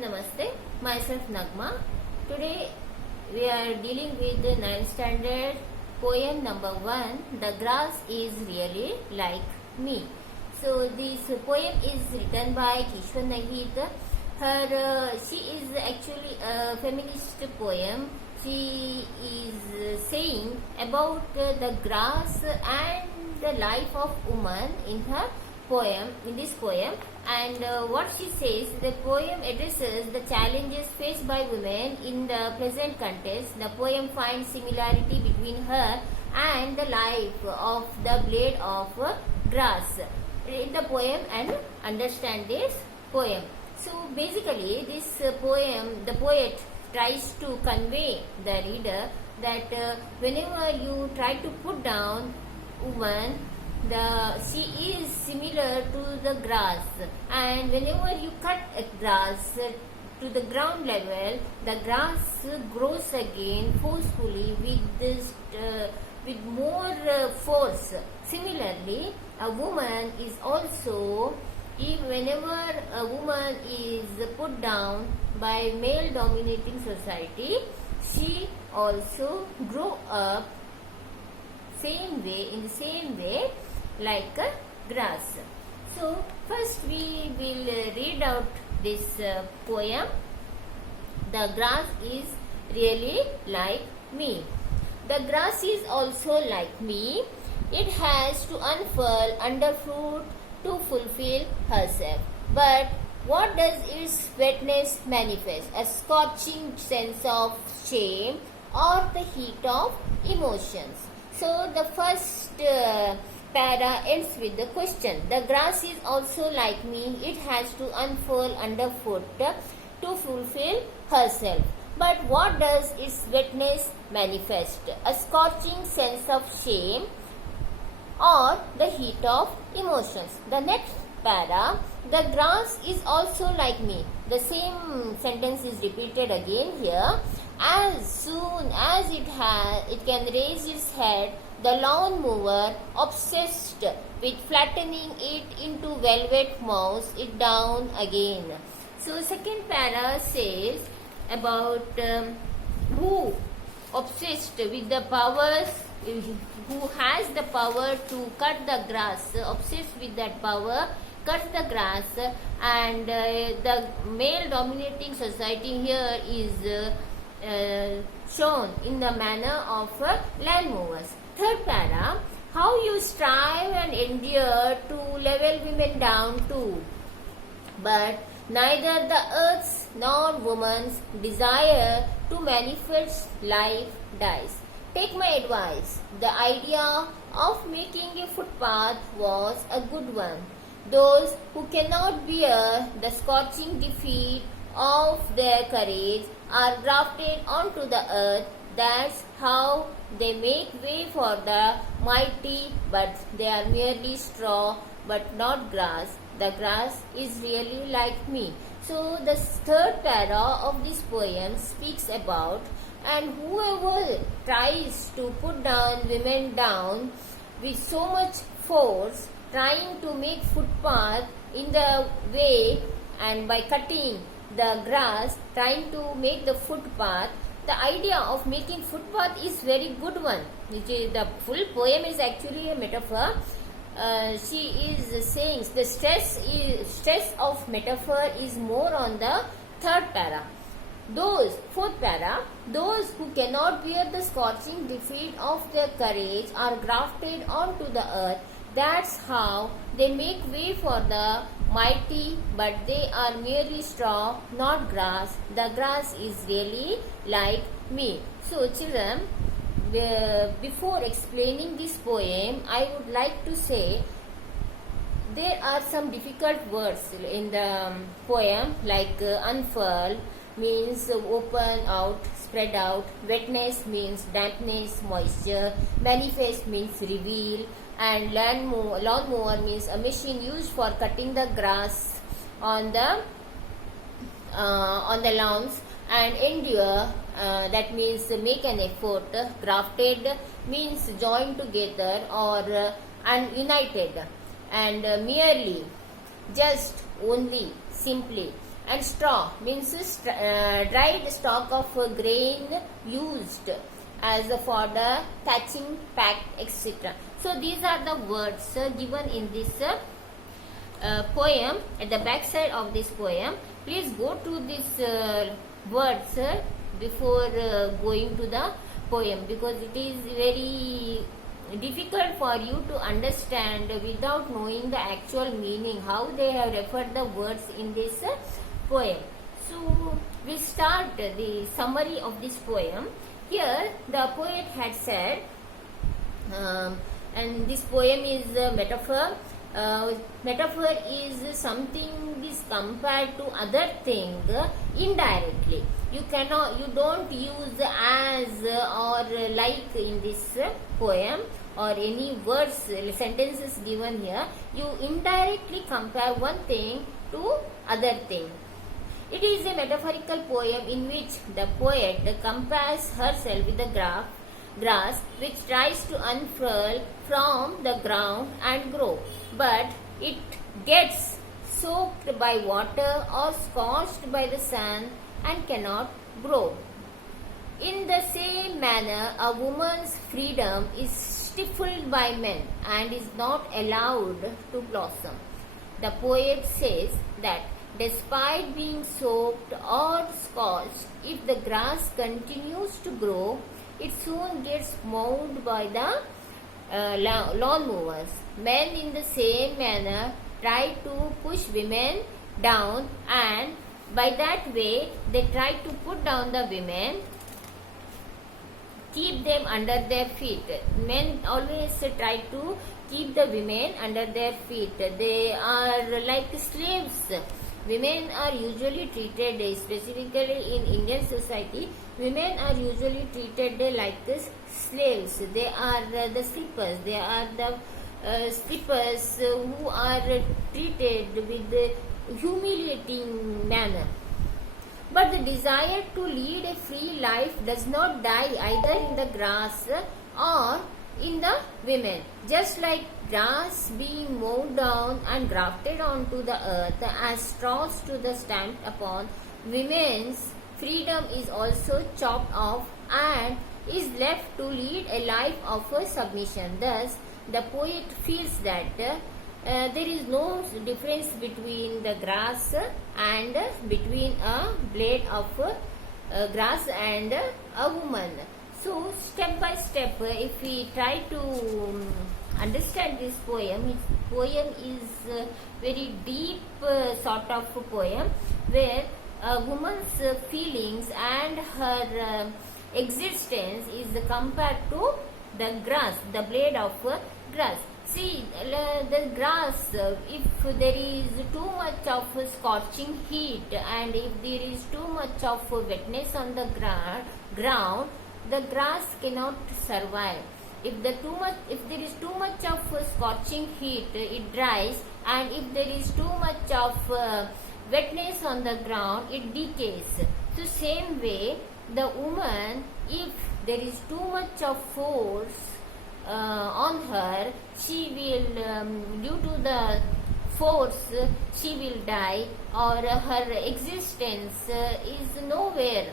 Namaste, myself Nagma. Today we are dealing with the 9th standard poem number 1, The Grass is Really Like Me. So this poem is written by Kishwar Nahid. She is actually a feminist poem. She is saying about the grass and the life of woman in her poem, in this poem, and what she says, the poem addresses the challenges faced by women in the present context. The poem finds similarity between her and the life of the blade of grass. Read the poem and understand this poem. So basically this poem, the poet tries to convey the reader that whenever you try to put down woman, she is similar to the grass, and whenever you cut a grass to the ground level, the grass grows again forcefully with more force. Similarly, a woman is also, whenever a woman is put down by male dominating society, she also grow up in the same way like a grass. So first we will read out this poem. The grass is really like me. The grass is also like me. It has to unfurl underfoot to fulfill herself. But what does its wetness manifest? A scorching sense of shame or the heat of emotions. So the first para ends with the question. The grass is also like me. It has to unfurl underfoot to fulfill herself. But what does its wetness manifest? A scorching sense of shame or the heat of emotions. The next para, the grass is also like me. The same sentence is repeated again here. As soon as it can raise its head, the lawn mower, obsessed with flattening it into velvet, mows it down again. So second para says about who obsessed with the powers, who has the power to cut the grass, obsessed with that power, cuts the grass, and the male dominating society here is shown in the manner of land movers. Third para, how you strive and endure to level women down too. But neither the earth's nor woman's desire to manifest life dies. Take my advice. The idea of making a footpath was a good one. Those who cannot bear the scorching defeat of their courage are grafted onto the earth. That's how they make way for the mighty, but they are merely straw, but not grass. The grass is really like me. So the third para of this poem speaks about, and whoever tries to put down women down with so much force, trying to make footpath in the way, and by cutting the grass, trying to make the footpath, the idea of making footpath is very good one. The full poem is actually a metaphor. She is saying the stress of metaphor is more on the third para. Fourth para, those who cannot bear the scorching defeat of their courage are grafted onto the earth. That's how they make way for the mighty, but they are merely straw, not grass. The grass is really like me. So children, before explaining this poem, I would like to say there are some difficult words in the poem, like unfurl means open out, spread out, wetness means dampness, moisture, manifest means reveal, and lawnmower means a machine used for cutting the grass on the lawns, and endure, that means make an effort. Grafted means joined together or united, and merely, just, only, simply, and straw means dried stalk of grain used as a fodder, thatching, packed, etc. So these are the words given in this poem. At the back side of this poem, please go to these words before going to the poem, because it is very difficult for you to understand without knowing the actual meaning, how they have referred the words in this poem. So we start the summary of this poem. Here the poet had said, and this poem is a metaphor. Metaphor is something is compared to other thing indirectly. You don't use as or like in this poem, or any words, sentences given here. You indirectly compare one thing to other thing. It is a metaphorical poem in which the poet compares herself with the grass which tries to unfurl from the ground and grow, but it gets soaked by water or scorched by the sun and cannot grow. In the same manner, a woman's freedom is stifled by men and is not allowed to blossom. The poet says that despite being soaked or scorched, if the grass continues to grow, it soon gets mowed by the lawn mowers. Men in the same manner try to push women down, and by that way they try to put down the women, keep them under their feet. Men always try to keep the women under their feet. They are like slaves. Women are usually treated, specifically in Indian society, women are usually treated like slaves. They are the sleepers. They are the sleepers who are treated with the humiliating manner. But the desire to lead a free life does not die either in the grass or in the women. Just like grass being mowed down and grafted onto the earth as straws to the stamped upon, women's freedom is also chopped off and is left to lead a life of submission. Thus, the poet feels that there is no difference between the grass and between a blade of grass and a woman. So step by step, if we try to understand this poem, is very deep sort of poem, where a woman's feelings and her existence is compared to the grass, the blade of grass. See, the grass, if there is too much of scorching heat and if there is too much of wetness on the ground, the grass cannot survive. If there is too much of scorching heat, it dries, and if there is too much of wetness on the ground, it decays. So same way, the woman, if there is too much of force on her, she will, due to the force, she will die, or her existence is nowhere.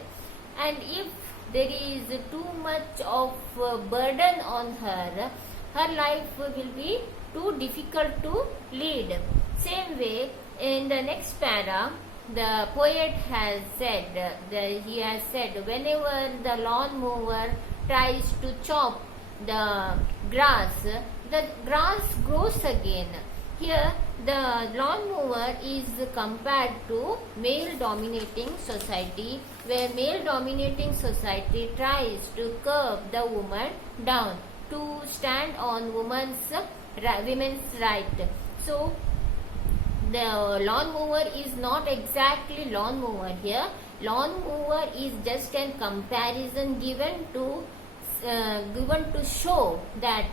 And if there is too much of burden on her, her life will be too difficult to lead. Same way, in the next para, the poet has said, he has said, whenever the lawn mower tries to chop the grass grows again. Here, the lawn mower is compared to male dominating society, where male dominating society tries to curb the woman down to stand on women's right. So the lawn mower is not exactly lawn mower here. Lawn mower is just a comparison given to show that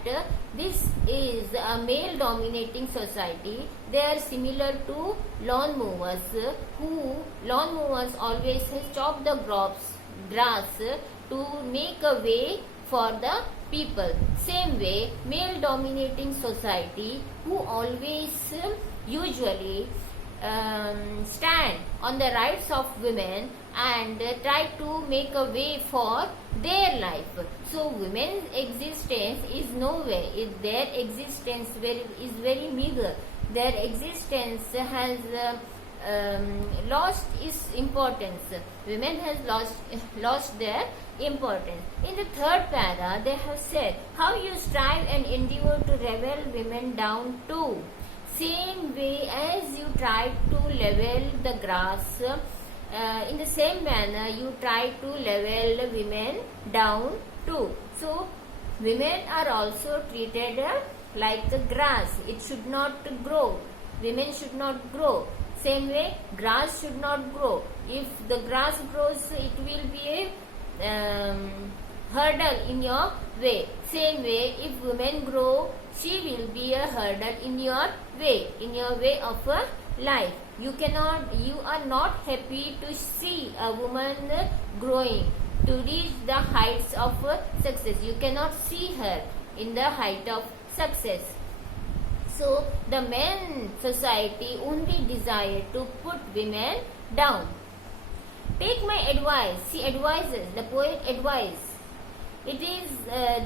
this is a male dominating society. They are similar to lawn mowers, who lawn mowers always chop the grass to make a way for the people. Same way, male dominating society, who always usually stand on the rights of women and try to make a way for their life. So women's existence is nowhere. Their existence is very meager. Their existence has lost its importance. Women has lost their importance. In the third para, they have said, how you strive and endure to level women down too. Same way as you try to level the grass, in the same manner you try to level women down too. So women are also treated like the grass. It should not grow. Women should not grow. Same way, grass should not grow. If the grass grows, it will be a hurdle in your way. Same way, if women grow, she will be a hurdle in your way of life. You are not happy to see a woman growing to reach the heights of success. You cannot see her in the height of success. So the men society only desire to put women down. Take my advice. She advises, the poet advises. It is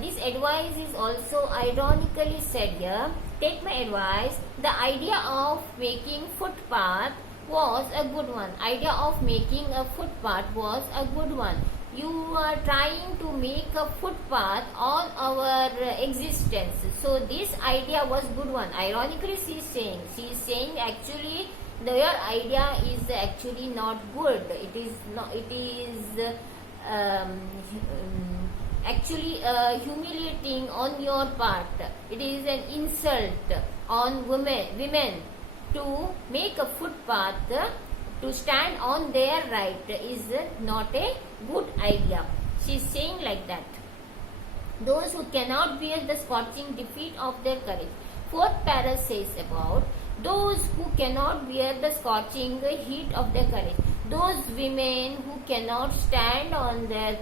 this advice is also ironically said here. Take my advice. The idea of making footpath was a good one. Idea of making a footpath was a good one. You are trying to make a footpath on our existence. So this idea was good one. Ironically, she is saying actually your idea is actually not good. It is not. It is actually humiliating on your part. It is an insult on women to make a footpath to stand on their right is not a good idea. She is saying like that. Those who cannot bear the scorching defeat of their courage. Fourth para says about those who cannot bear the scorching heat of their courage. Those women who cannot stand on their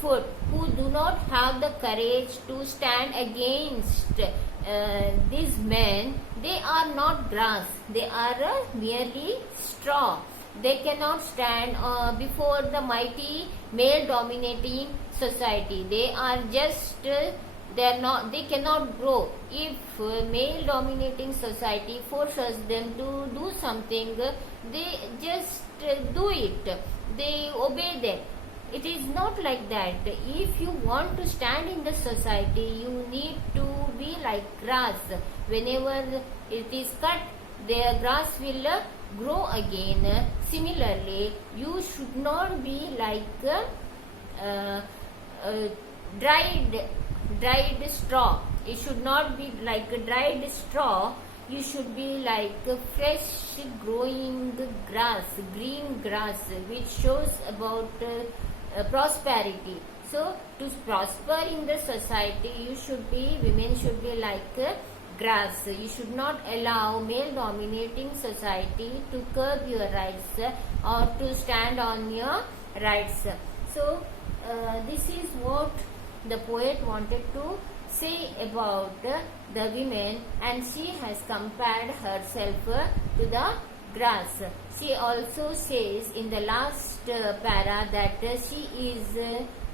foot, who do not have the courage to stand against these men, they are not grass, they are merely straw. They cannot stand before the mighty male dominating society. They are just they cannot grow. If male dominating society forces them to do something, they just do it. They obey them. It is not like that. If you want to stand in the society, you need to be like grass. Whenever it is cut, the grass will grow again. Similarly, you should not be like dried straw. It should not be like a dried straw. You should be like a fresh growing grass, green grass, which shows about prosperity. So to prosper in the society, women should be like grass. You should not allow male dominating society to curb your rights or to stand on your rights. So this is what the poet wanted to say about the women, and she has compared herself to the grass. She also says in the last para that she is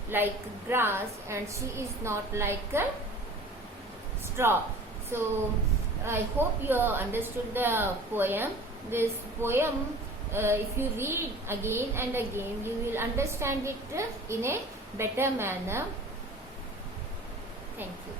like grass and she is not like straw. So I hope you understood the poem. This poem, if you read again and again, you will understand it in a better manner. Thank you.